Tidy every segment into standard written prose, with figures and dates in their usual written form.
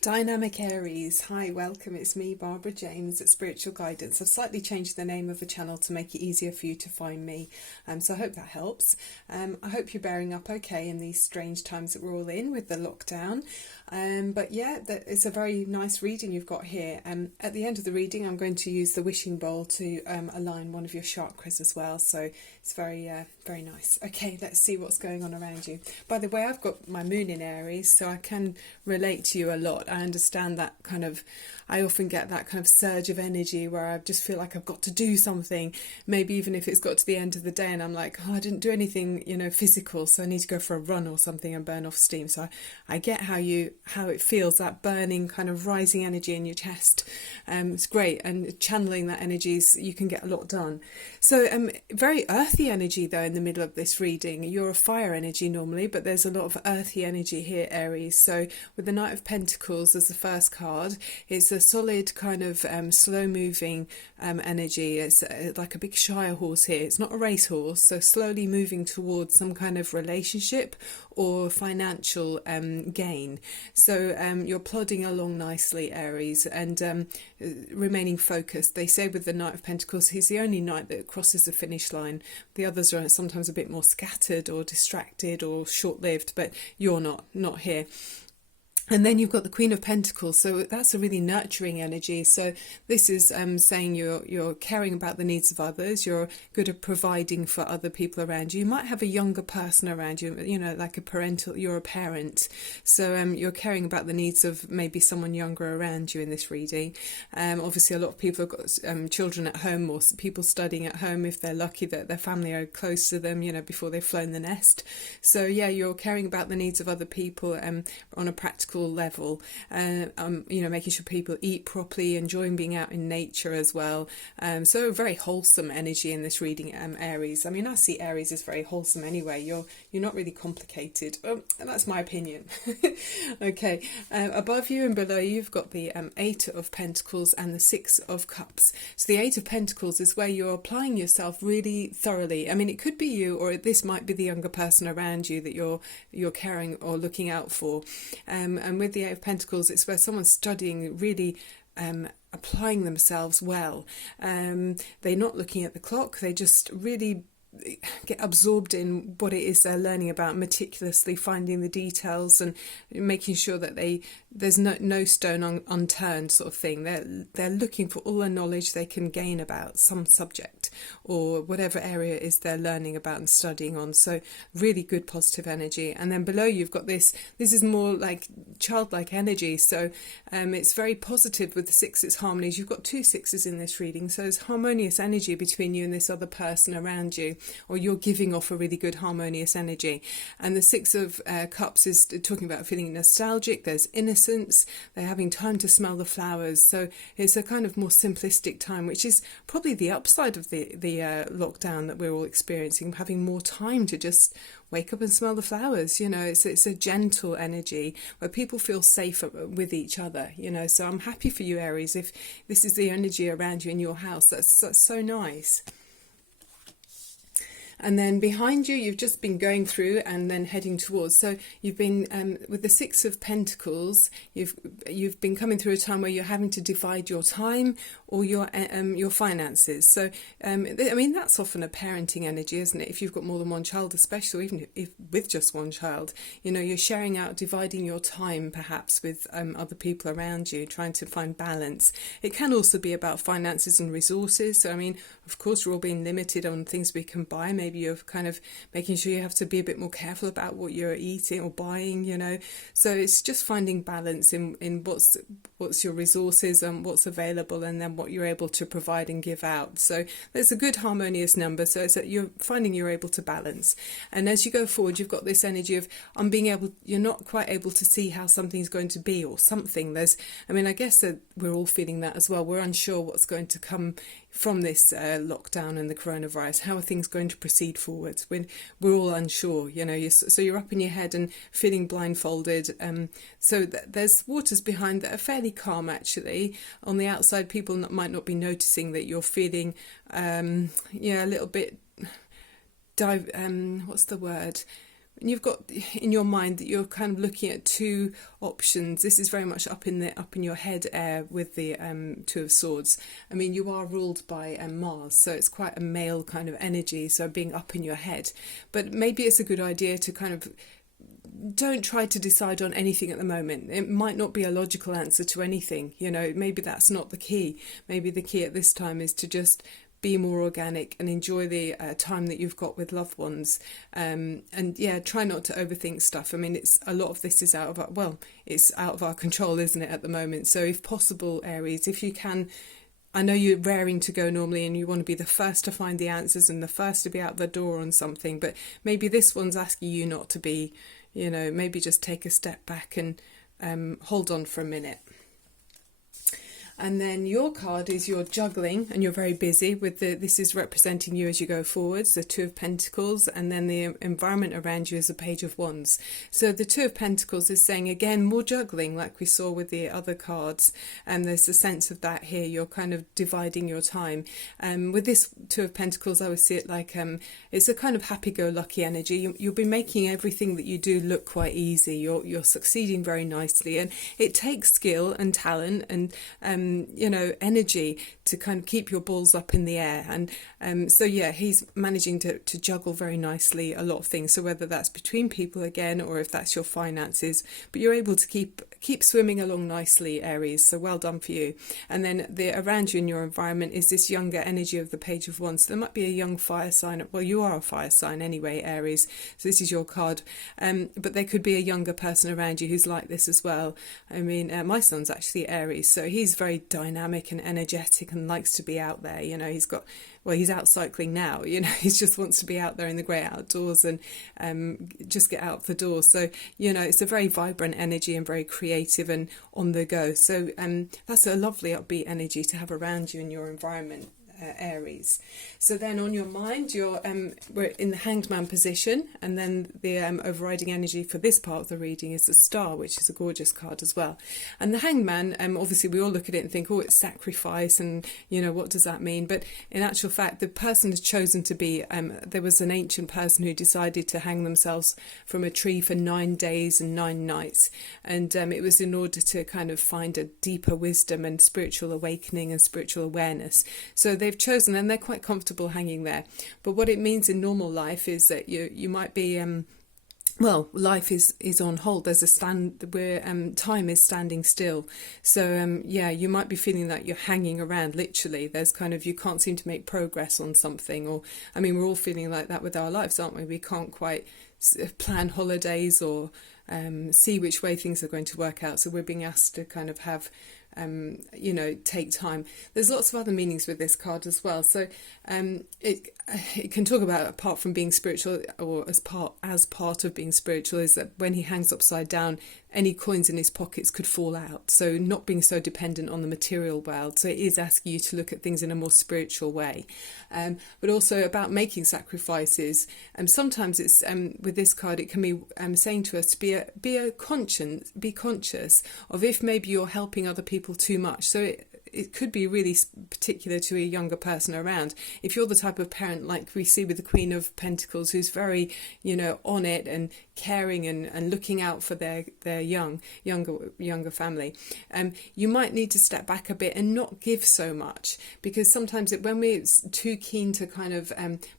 Dynamic Aries, hi, welcome. It's me, Barbara James at Spiritual Guidance. I've slightly changed the name of the channel to make it easier for you to find me, so I hope that helps. I hope you're bearing up okay in these strange times that we're all in with the lockdown. But yeah, it's a very nice reading you've got here. At the end of the reading, I'm going to use the wishing bowl to align one of your chakras as well. So it's very nice. Okay, let's see what's going on around you. By the way, I've got my moon in Aries, so I can relate to you a lot. I understand that I often get that kind of surge of energy where I just feel like I've got to do something, maybe even if it's got to the end of the day and I'm like, oh, I didn't do anything, physical, so I need to go for a run or something and burn off steam. So I get how it feels, that burning kind of rising energy in your chest. It's great, and channeling that energy, you can get a lot done. So very earthy energy though in the middle of this reading. You're a fire energy normally, but there's a lot of earthy energy here, Aries. So with the Knight of Pentacles as the first card, it's a solid kind of slow moving energy. It's like a big Shire horse here. It's not a racehorse, so slowly moving towards some kind of relationship or financial gain. So you're plodding along nicely, Aries, and remaining focused. They say with the Knight of Pentacles, he's the only knight that crosses the finish line. The others are sometimes a bit more scattered or distracted or short-lived, but you're not here. And then you've got the Queen of Pentacles, so that's a really nurturing energy. So this is saying you're caring about the needs of others. You're good at providing for other people around you. You might have a younger person around you, like you're a parent. So you're caring about the needs of maybe someone younger around you in this reading. Obviously, a lot of people have got children at home or people studying at home if they're lucky that their family are close to them, before they've flown the nest. So yeah, you're caring about the needs of other people on a practical level, making sure people eat properly, enjoying being out in nature as well. So very wholesome energy in this reading, Aries. I mean, I see Aries as very wholesome anyway. You're not really complicated. That's my opinion. Okay, above you and below you've got the Eight of Pentacles and the Six of Cups. So the Eight of Pentacles is where you're applying yourself really thoroughly. I mean, it could be you, or this might be the younger person around you that you're caring or looking out for. And with the Eight of Pentacles, it's where someone's studying, really applying themselves well. They're not looking at the clock, they just really get absorbed in what it is they're learning about, meticulously finding the details and making sure that there's no stone unturned sort of thing. They're looking for all the knowledge they can gain about some subject or whatever area it is they're learning about and studying on. So really good positive energy. And then below you've got this is more like childlike energy. So it's very positive with the sixes, harmonies. You've got two sixes in this reading, so there's harmonious energy between you and this other person around you, or you're giving off a really good harmonious energy. And the Six of Cups is talking about feeling nostalgic. There's innocence, they're having time to smell the flowers. So it's a kind of more simplistic time, which is probably the upside of the lockdown that we're all experiencing, having more time to just wake up and smell the flowers. It's a gentle energy where people feel safe with each other, so I'm happy for you, Aries, if this is the energy around you in your house. That's so nice. And then behind you, you've just been going through and then heading towards. So you've been with the Six of Pentacles. You've been coming through a time where you're having to divide your time or your finances. So I mean, that's often a parenting energy, isn't it? If you've got more than one child, especially even if with just one child, you're sharing out, dividing your time perhaps with other people around you, trying to find balance. It can also be about finances and resources. So I mean, of course, we're all being limited on things we can buy. Maybe you're kind of making sure you have to be a bit more careful about what you're eating or buying, So it's just finding balance in what's your resources and what's available, and then what you're able to provide and give out. So there's a good harmonious number. So it's that you're finding you're able to balance. And as you go forward, you've got this energy of you're not quite able to see how something's going to be or something. I guess that we're all feeling that as well. We're unsure what's going to come from this lockdown and the coronavirus. How are things going to proceed forwards? We're all unsure, so you're up in your head and feeling blindfolded. So there's waters behind that are fairly calm, actually. On the outside, people might not be noticing that you're feeling, a little bit, what's the word? you've got in your mind that you're kind of looking at two options. This is very much up in your head air with the Two of Swords. I mean, you are ruled by Mars, so it's quite a male kind of energy, so being up in your head. But maybe it's a good idea to kind of don't try to decide on anything at the moment. It might not be a logical answer to anything. Maybe that's not the key. Maybe the key at this time is to just be more organic and enjoy the time that you've got with loved ones. And yeah, try not to overthink stuff. I mean, it's a lot of this is it's out of our control, isn't it, at the moment? So if possible, Aries, if you can, I know you're raring to go normally and you want to be the first to find the answers and the first to be out the door on something, but maybe this one's asking you not to be, maybe just take a step back and hold on for a minute. And then your card is you're juggling and you're very busy with this is representing you as you go forwards, the Two of Pentacles, and then the environment around you is the Page of Wands. So the Two of Pentacles is saying, again, more juggling like we saw with the other cards. And there's a sense of that here. You're kind of dividing your time. With this Two of Pentacles, I would see it like it's a kind of happy-go-lucky energy. You'll be making everything that you do look quite easy. You're succeeding very nicely. And it takes skill and talent and energy to kind of keep your balls up in the air. And so yeah, he's managing to juggle very nicely a lot of things. So whether that's between people again, or if that's your finances, but you're able to keep swimming along nicely, Aries. So well done for you. And then around you in your environment is this younger energy of the Page of Wands. So there might be a young fire sign. Well, you are a fire sign anyway, Aries. So this is your card. But there could be a younger person around you who's like this as well. I mean, my son's actually Aries, so he's very dynamic and energetic and likes to be out there. He's out cycling now, he just wants to be out there in the great outdoors and just get out the door. So it's a very vibrant energy and very creative and on the go. So that's a lovely upbeat energy to have around you in your environment, Aries. So then on your mind, we're in the Hanged Man position, and then the overriding energy for this part of the reading is the Star, which is a gorgeous card as well. And the Hanged Man, obviously we all look at it and think, oh, it's sacrifice, and what does that mean? But in actual fact, the person has chosen to be, there was an ancient person who decided to hang themselves from a tree for 9 days and 9 nights, and it was in order to kind of find a deeper wisdom and spiritual awakening and spiritual awareness. So they've chosen, and they're quite comfortable hanging there. But what it means in normal life is that you might be life is on hold. There's a stand where time is standing still. So you might be feeling that you're hanging around, literally. There's kind of, you can't seem to make progress on something. Or I mean, we're all feeling like that with our lives, aren't we? We can't quite plan holidays or see which way things are going to work out. So we're being asked to kind of have take time. There's lots of other meanings with this card as well. So it can talk about, apart from being spiritual, or as part of being spiritual, is that when he hangs upside down, any coins in his pockets could fall out. So not being so dependent on the material world. So it is asking you to look at things in a more spiritual way. But also about making sacrifices. Sometimes it's with this card, it can be saying to us to be conscious of if maybe you're helping other people too much. So it could be really particular to a younger person around. If you're the type of parent like we see with the Queen of Pentacles, who's very, on it and caring and looking out for their younger family, you might need to step back a bit and not give so much, because sometimes when we're too keen to kind of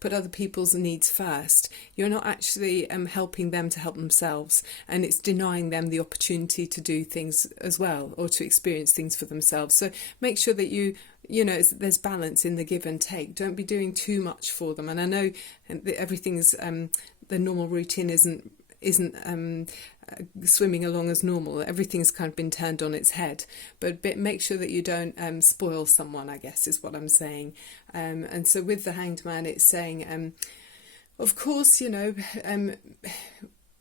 put other people's needs first, you're not actually helping them to help themselves, and it's denying them the opportunity to do things as well, or to experience things for themselves. So make sure that there's balance in the give and take. Don't be doing too much for them. And I know everything's the normal routine isn't swimming along as normal. Everything's kind of been turned on its head, but make sure that you don't spoil someone, I guess is what I'm saying. And so with the Hanged Man, it's saying, of course,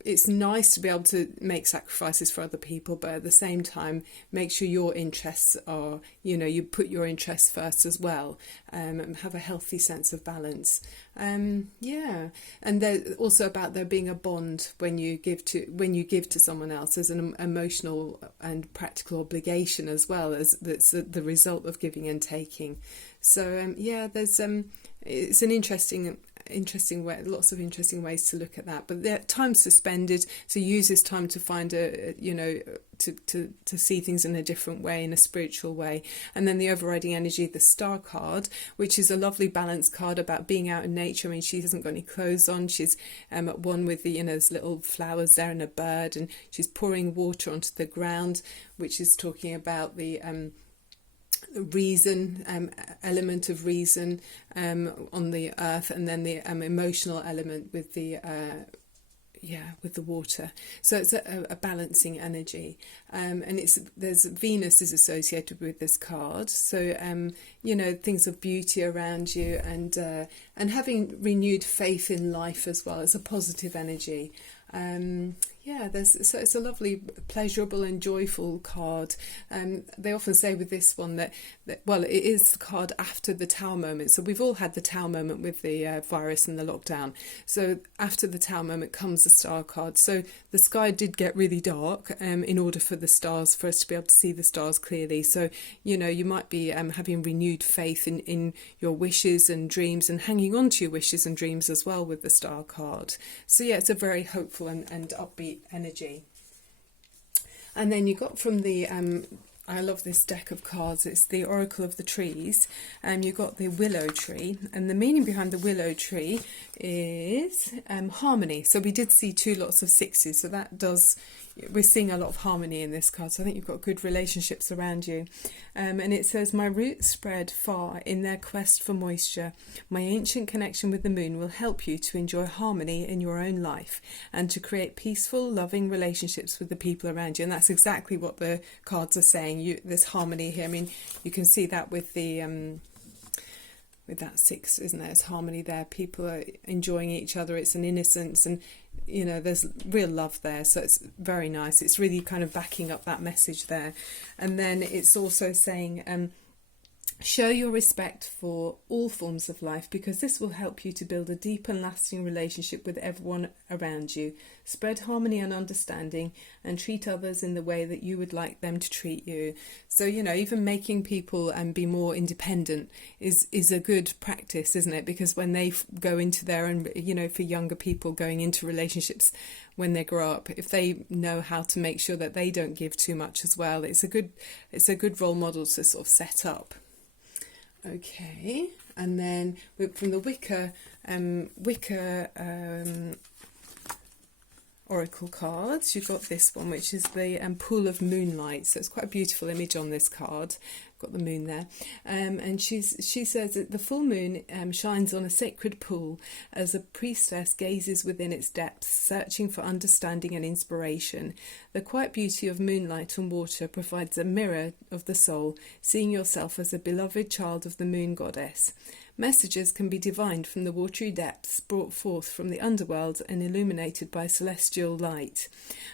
it's nice to be able to make sacrifices for other people, but at the same time, make sure your interests are, you put your interests first as well, and have a healthy sense of balance. And there's also about there being a bond when you give to someone else. There's an emotional and practical obligation as well, as that's the result of giving and taking. So there's it's an interesting interesting way, lots of interesting ways to look at that. But the time suspended, so use this time to find to see things in a different way, in a spiritual way. And then the overriding energy, the star card, which is a lovely balance card about being out in nature. I mean, she hasn't got any clothes on. She's at one with the, there's little flowers there and a bird, and she's pouring water onto the ground, which is talking about the reason, element of reason on the earth, and then the emotional element with the with the water. So it's a balancing energy, and there's Venus is associated with this card. So things of beauty around you, and having renewed faith in life as well. It's a positive energy. So it's a lovely, pleasurable and joyful card. They often say with this one that it is the card after the Tower moment. So we've all had the Tower moment with the virus and the lockdown. So after the Tower moment comes the star card. So the sky did get really dark in order for us to be able to see the stars clearly. So, you might be having renewed faith in your wishes and dreams, and hanging on to your wishes and dreams as well with the star card. So yeah, it's a very hopeful and upbeat energy. And then you got from the I love this deck of cards. It's the Oracle of the Trees, and you got the willow tree, and the meaning behind the willow tree is harmony. So we did see two lots of sixes, so we're seeing a lot of harmony in this card. So I think you've got good relationships around you. And it says, my roots spread far in their quest for moisture. My ancient connection with the moon will help you to enjoy harmony in your own life and to create peaceful, loving relationships with the people around you. And that's exactly what the cards are saying. There's harmony here. I mean, you can see that with the with that six, isn't there? There's harmony there. People are enjoying each other. It's an innocence, and there's real love there. So it's very nice. It's really kind of backing up that message there. And then it's also saying, show your respect for all forms of life, because this will help you to build a deep and lasting relationship with everyone around you. Spread harmony and understanding, and treat others in the way that you would like them to treat you. So, even making people be more independent is a good practice, isn't it? Because when they go into their own, for younger people going into relationships when they grow up, if they know how to make sure that they don't give too much as well, it's a good role model to sort of set up. Okay, and then from the Wicca Oracle cards, you've got this one, which is the Pool of Moonlight. So it's quite a beautiful image on this card. Got the moon there, and she says that the full moon shines on a sacred pool as a priestess gazes within its depths, searching for understanding and inspiration. The quiet beauty of moonlight and water provides a mirror of the soul, seeing yourself as a beloved child of the moon goddess. Messages can be divined from the watery depths, brought forth from the underworld and illuminated by celestial light.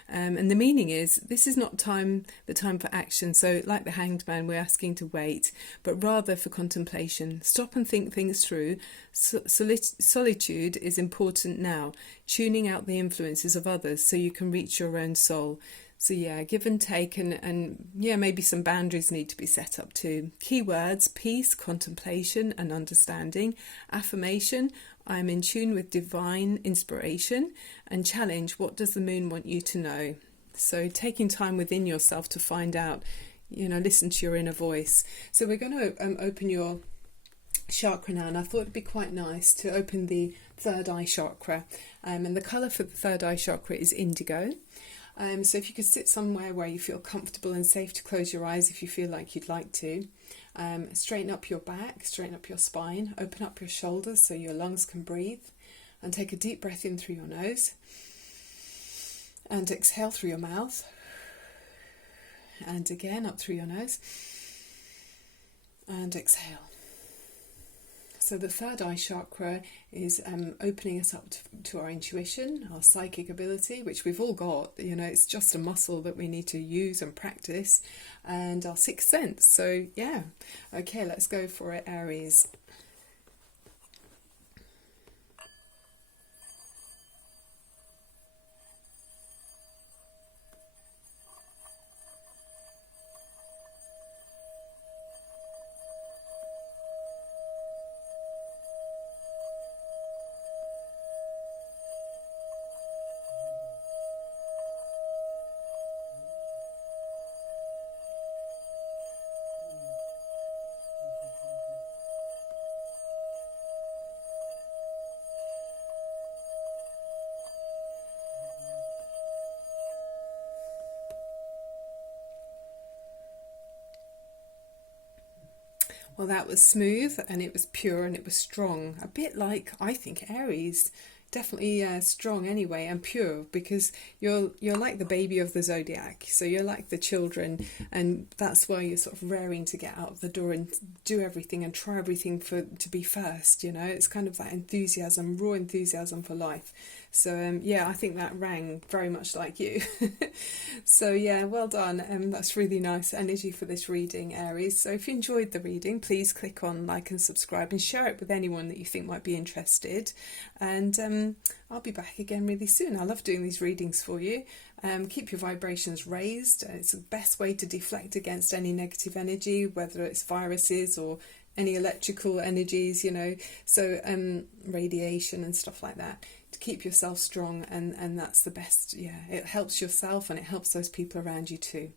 And the meaning is, this is not the time for action. So like the Hanged Man, we're asking to wait, but rather for contemplation. Stop and think things through. Solitude is important now, tuning out the influences of others so you can reach your own soul. So yeah, give and take, and maybe some boundaries need to be set up too. Keywords: peace, contemplation and understanding. Affirmation: I'm in tune with divine inspiration. And challenge: what does the moon want you to know? So taking time within yourself to find out, listen to your inner voice. So we're going to open your chakra now, and I thought it'd be quite nice to open the third eye chakra. And the colour for the third eye chakra is indigo. So if you could sit somewhere where you feel comfortable and safe to close your eyes if you feel like you'd like to. Straighten up your back, straighten up your spine, open up your shoulders so your lungs can breathe, and take a deep breath in through your nose and exhale through your mouth, and again up through your nose and exhale. So the third eye chakra is opening us up to our intuition, our psychic ability, which we've all got. It's just a muscle that we need to use and practice, and our sixth sense. So yeah, okay, let's go for it, Aries. Well, that was smooth and it was pure and it was strong. A bit like, I think, Aries. Definitely strong anyway, and pure, because you're like the baby of the zodiac, so you're like the children, and that's why you're sort of raring to get out of the door and do everything and try everything to be first. You know, it's kind of that enthusiasm, raw enthusiasm for life. So yeah, I think that rang very much like you. So yeah, well done. That's really nice energy for this reading, Aries. So if you enjoyed the reading, please click on like and subscribe and share it with anyone that you think might be interested. And I'll be back again really soon. I love doing these readings for you. Keep your vibrations raised. It's the best way to deflect against any negative energy, whether it's viruses or any electrical energies, you know, so radiation and stuff like that. To keep yourself strong, and that's the best. Yeah, it helps yourself and it helps those people around you too.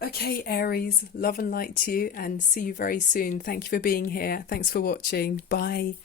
Okay, Aries, love and light to you, and see you very soon. Thank you for being here. Thanks for watching. Bye.